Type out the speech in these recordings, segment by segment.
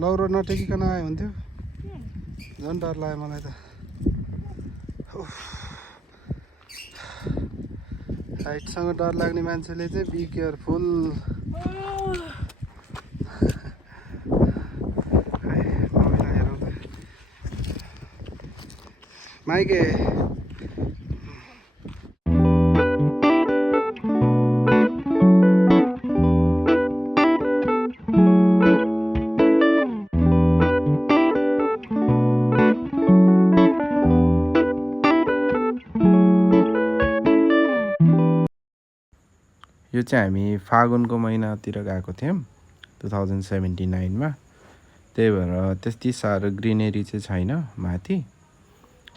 लौरो नटेकिकन आयो हुन्थ्यो झन् डर लाग्यो मलाई त हाइटसँग डर लाग्ने मान्छेले चाहिँ बी केयरफुल माइके यो चाहिँ हामी फागुनको महिनातिर गएको थियौँ 2079 त्यही भएर त्यति साह्रो ग्रिनेरी चाहिँ छैन माथि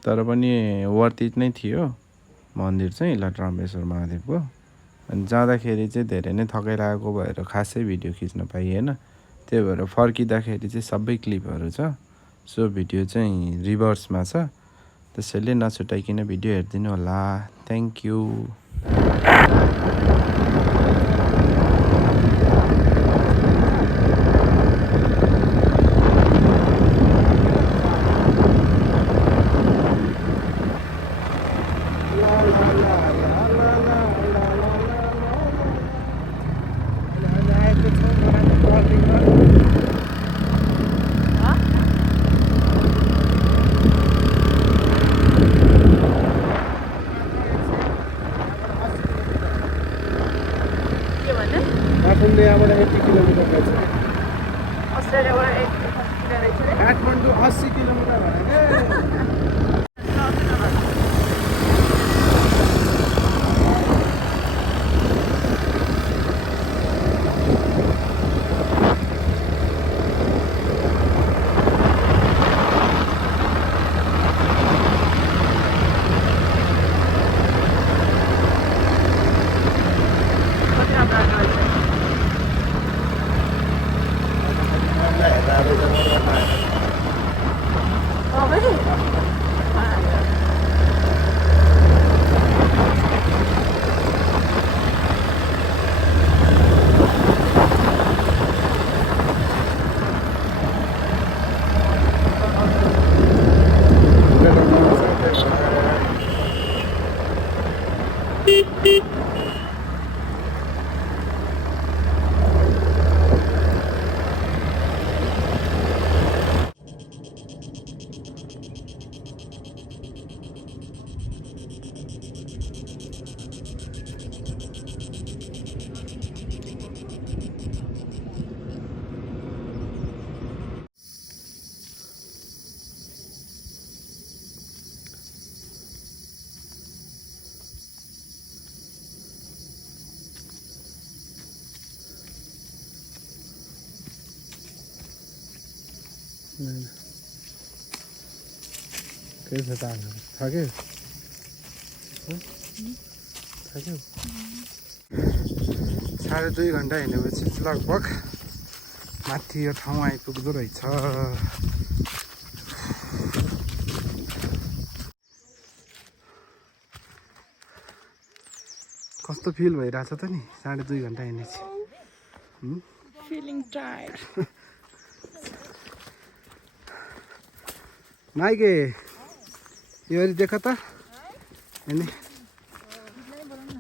तर पनि वर्थ इट नै थियो मन्दिर चाहिँ लटरामेश्वर महादेवको अनि जाँदाखेरि चाहिँ धेरै नै थकाइ लागेको भएर खासै भिडियो खिच्न पाइएन त्यही भएर फर्किँदाखेरि चाहिँ सबै क्लिपहरू छ सो भिडियो चाहिँ रिभर्समा छ त्यसैले नछुटाइकन भिडियो हेरिदिनु होला थ्याङ्क यू काठमाडौँबाट 80 किलोमिटर पर्छ अस्ट्रेलियाबाट 80 किलोमिटर काठमाडौँ 80 किलोमिटर हो के कैसे ताना थाके थाके 2.5 घन्टा हिँडेपछि लगभग माथि यो ठाउँ आइपुग्दो रहेछ कस्तो फिल भइरहेछ त नि 2.5 घन्टा हिँडेपछि feeling tired माइके यो देख त हैन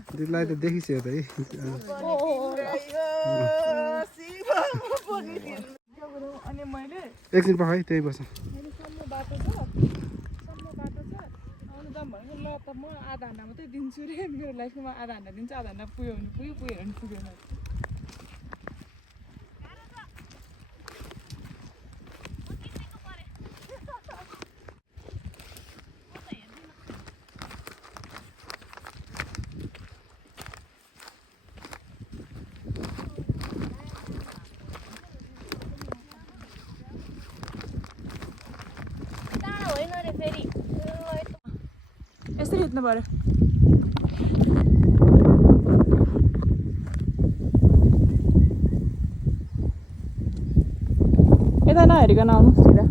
दिदीलाई त देखिसक्यो त है अनि मैले एकछिन पखाइ त्यही बस मैले सम्म बाटो छ आउनु जाम भनेको ल त म आधा घन्टा मात्रै दिन्छु रे मेरो लाइफमा आधा घन्टा दिन्छु आधा घन्टा पुग्यो भने पुगेन यसरी हिँड्नु पर्यो यता नहेरिकन आउनु सिधा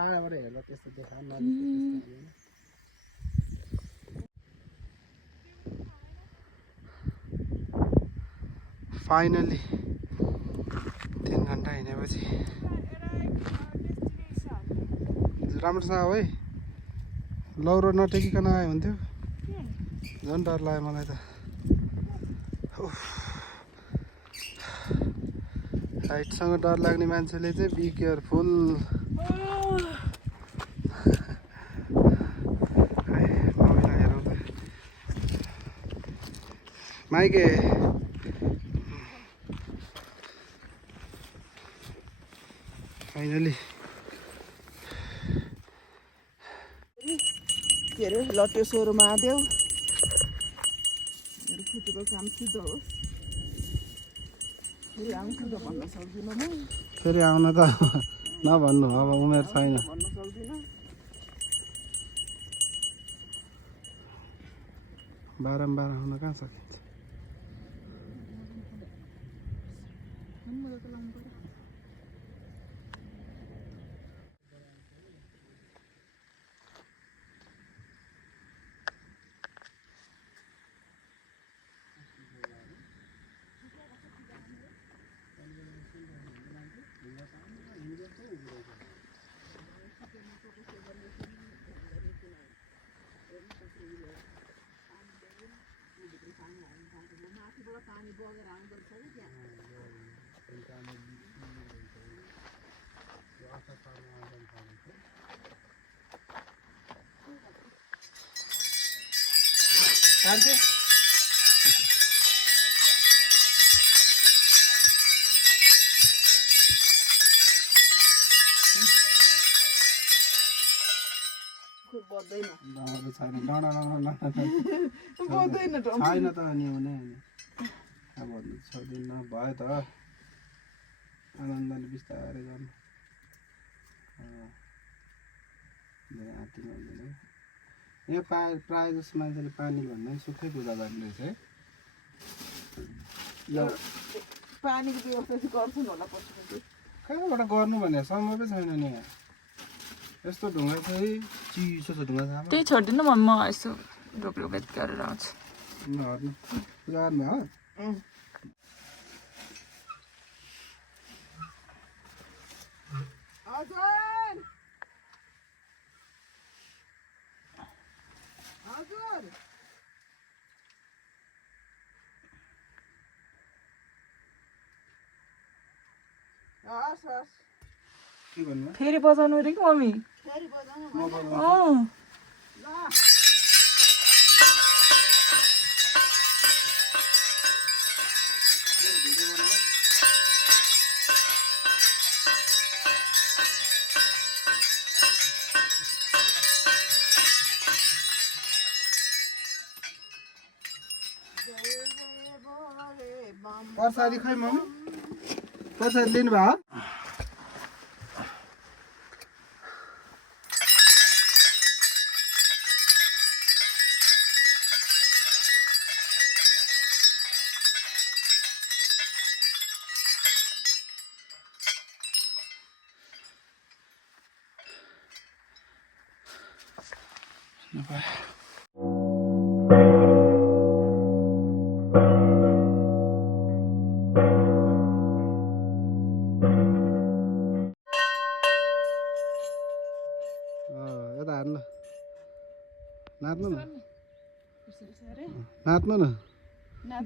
टाढाबाट हेर्दा त्यस्तो देखा नजिक फाइनली 3 घन्टा हिँडेपछि राम्रोसँग हो है लौरो नटेकिकन आयो हुन्थ्यो झन् डर लाग्यो मलाई त हाइटसँग डर लाग्ने मान्छेले चाहिँ बी केयरफुल माइके फाइनली के अरे लट्टेश्वरमा आदेऊ मेरो खुट्टीको काम शुद्ध होस् फेरि आउँछु त भन्न सक्दिनँ म फेरि आउन त नभन्नु अब उमेर छैन भन्न सक्दिनँ बारम्बार आउन कहाँ सकिन्छ बढ्दैन डाँडा छैन डाँडा बढ्दैन छैन त अनि हुने अब 6 दिन भयो त आनन्दले बिस्तारै गर्नु हात्तीमा हुँदैन यहाँ प्रायः जस्तो मान्छेले पानी भन्दा सुक्खै पूजा गर्ने रहेछ है पानीको व्यवस्था चाहिँ गर्छन् होला पछि कहाँबाट गर्नु भने सम्भवै छैन नि यहाँ यस्तो ढुङ्गा चाहिँ चिसो छ ढुङ्गा छ त्यही छोडिदिनु म यसो ढोक्रोगत गरेर आउँछु नहर्नु पूजा गर्नु हो हजुर हजुर हस् हस् के भन्नु फेरि बजाउनु रे कि मम्मी फेरि बजाउनु म बोलाउँछु अँ ल प्रसादी खै मम्मी प्रसादी लिनु भयो यता हान्नु नाच्नु न नाच्नु न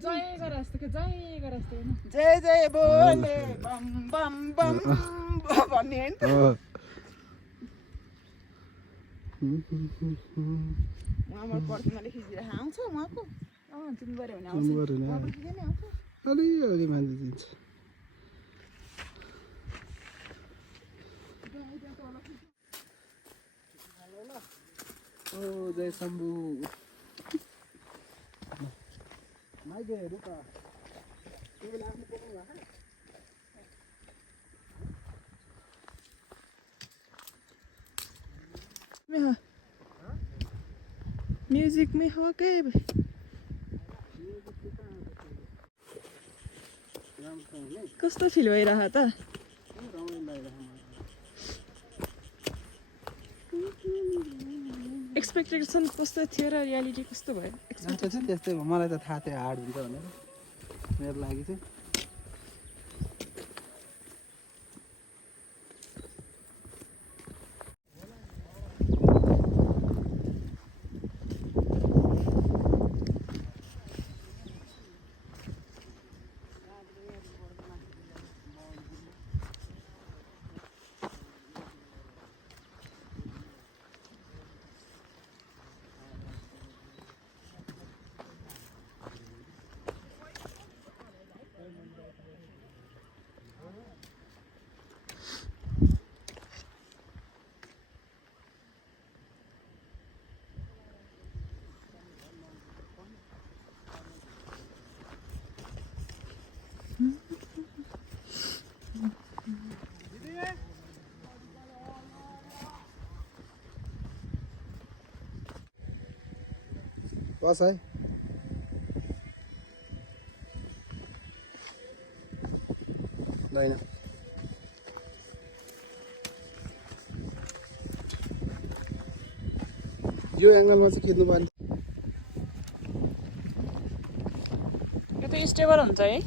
जय गर जस्तो के जय गर जस्तो होइन जय जय बोले बम बम बम भन्ने होइन त उहाँबाट पर्खिँदाले खिचिरहेको आउँछ उहाँको चिन्नु पऱ्यो भने आउँछ उहाँबाट खिच्यो नि आउँछ अलिअलि मान्छे दिन्छ ओ जय शम्भु माइके हेर्नु त तिमीले आफ्नो बोक्नु भएको म्युजिक में हो के कस्तो फिल भइरह त एक्सपेक्टेसन कस्तो थियो र रियालिटी कस्तो भयो त्यो चाहिँ त्यस्तै भयो मलाई त थाहा थियो हार्ड हुन्छ भनेर मेरो लागि चाहिँ बस है होइन यो एङ्गलमा चाहिँ खिच्नु पर्ने यो त स्टेबल हुन्छ है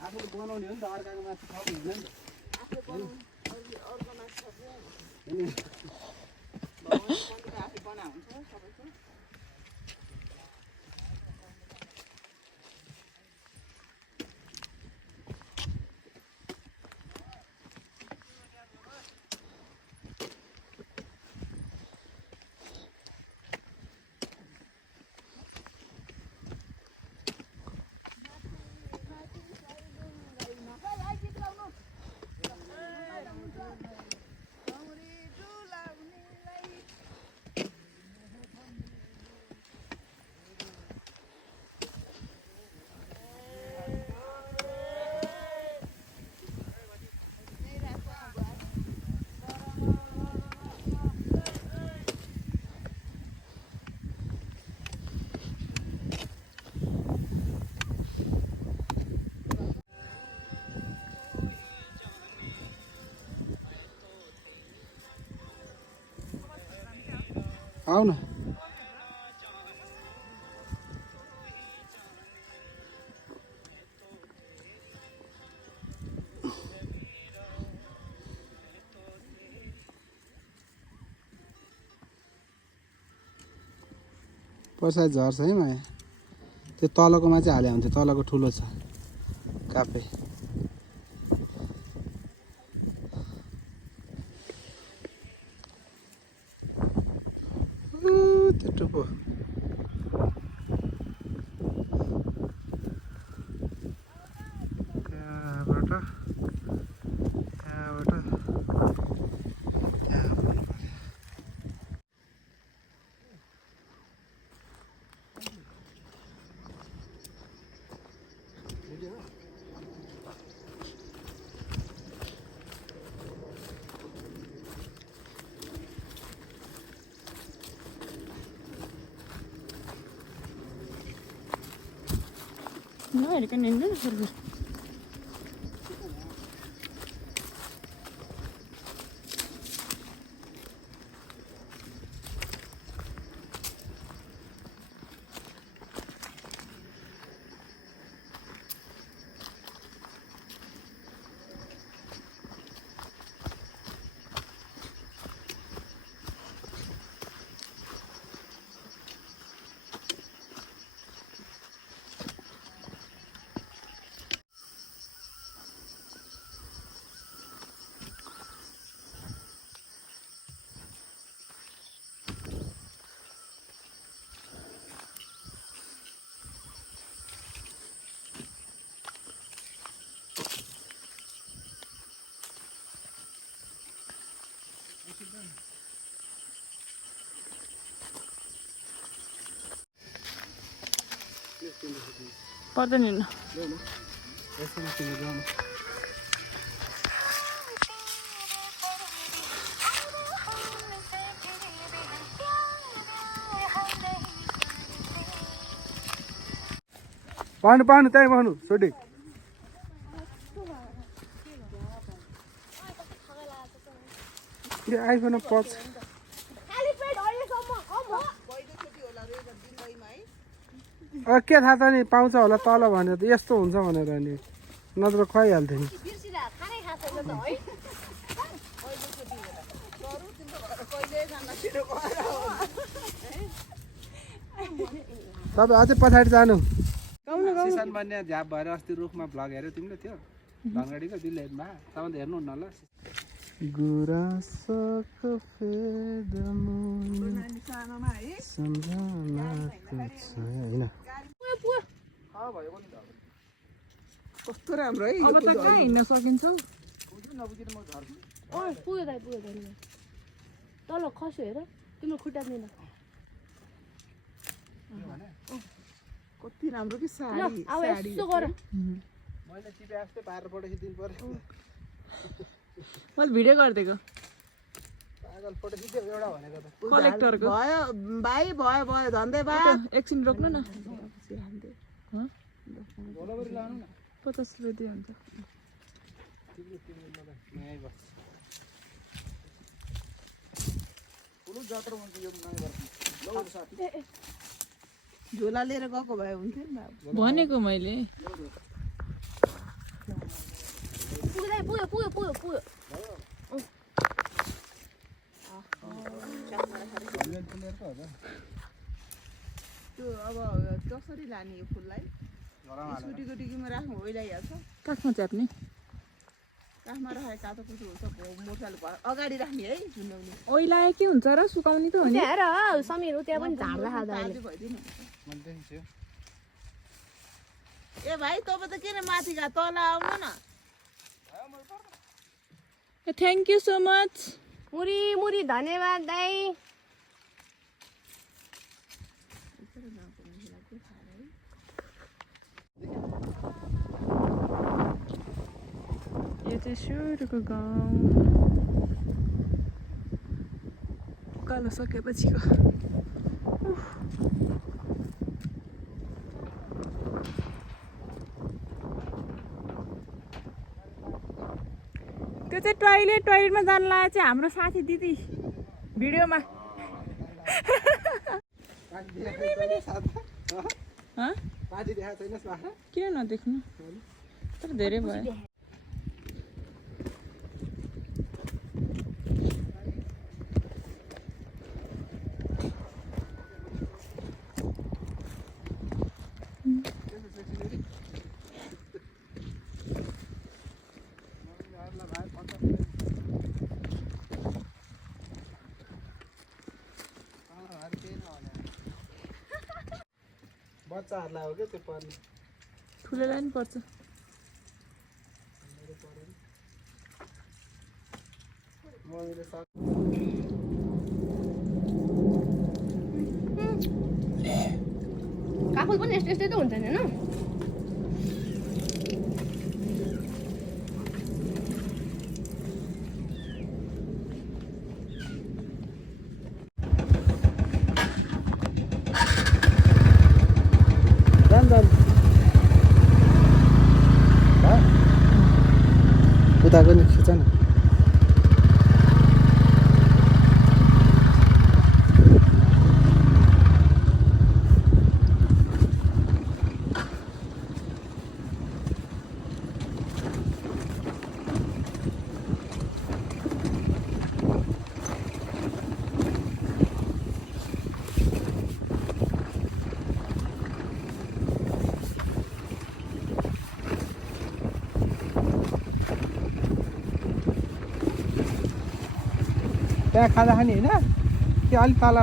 आफूले बनाउने हो नि त अर्काको मासु खानु हुँदैन आऊ न पर्साइ झर्छ है माया त्यो तलकोमा चाहिँ हाले हुन्थ्यो तलको ठुलो छ कापे त्यो टुप्पो यहाँबाट नहेरिकन हिँड्नु न फेरि पर्दैन नि यसो किन जानु पाउनु त्यहीँ पाउनु छोडी आइफोन पर्छ के थाहा त नि पाउँछ होला तल भनेर त यस्तो हुन्छ भनेर नि नत्र खुवाइहाल्थ्यो नि तपाईँ अझै पछाडि जानु सिसान बन्ने झ्याप भएर अस्ति रुखमा भ्लग हेऱ्यो तिमीले त्यो धनगढीको दिल्लीमा तपाईँ त हेर्नु न ल गुराँसको कस्तो राम्रो है अब त कहाँ हिँड्न सकिन्छ पुग्यो दाइ तल खस्यो हेर तिम्रो खुट्टा दिएन कति राम्रो कि ल साडी अब यस्तो गर मैले टिपे जस्तै पारेर फोटो खिचिदिनु पर्यो मैले भिडियो गरिदिएको पागल फोटो खिच्यो एउटा भनेको त कलेक्टरको भयो भाइ भयो भयो धन्यवाद एकछिन रोक्नु न भोलभरि लानु न 50 रुपियाँ दियो हुन्छ यहीँ बस्छ ठुलो जात्रा हुन्छ यो नयाँ वर्ष साथी झोला लिएर गएको भए हुन्थ्यो नि भनेको मैले पुग्यो त्यो अब कसरी लाने यो फुललाई स्कुटीको डिकीमा राख्नु ओइलाइहाल्छ काखमा च्याप्ने काखमा राखेर काँचो कुचो हुन्छ मोर्चाले अगाडि राख्ने है झुन्डाउने ओइलाए के हुन्छ र सुकाउने त हो नि हेर समीर त्यहाँ पनि झार्दा खाँदा ताजु भइदिनु मैले देखिन्छु ए भाइ तपाईँ त किन माथि गएको तल आउनु न थ्याङ्क यू सो मच मुरी धन्यवाद दाइ यो चाहिँ सुरुको गाउँ उकालो सकेपछिको त्यो चाहिँ टोइलेटमा जानु लाग्यो चाहिँ हाम्रो साथी दिदी भिडियोमा पार्टी देखाएको छैनस् बाख्रा किन नदेख्नु तर धेरै भयो बच्चाहरूलाई हो क्या त्यो पर्ने ठुलोलाई नि पर्छ काफल पनि यस्तै त हुन्छ नि होइन उताको नि खिच न त्यहाँ खाजा खाने होइन त्यो अलिक तल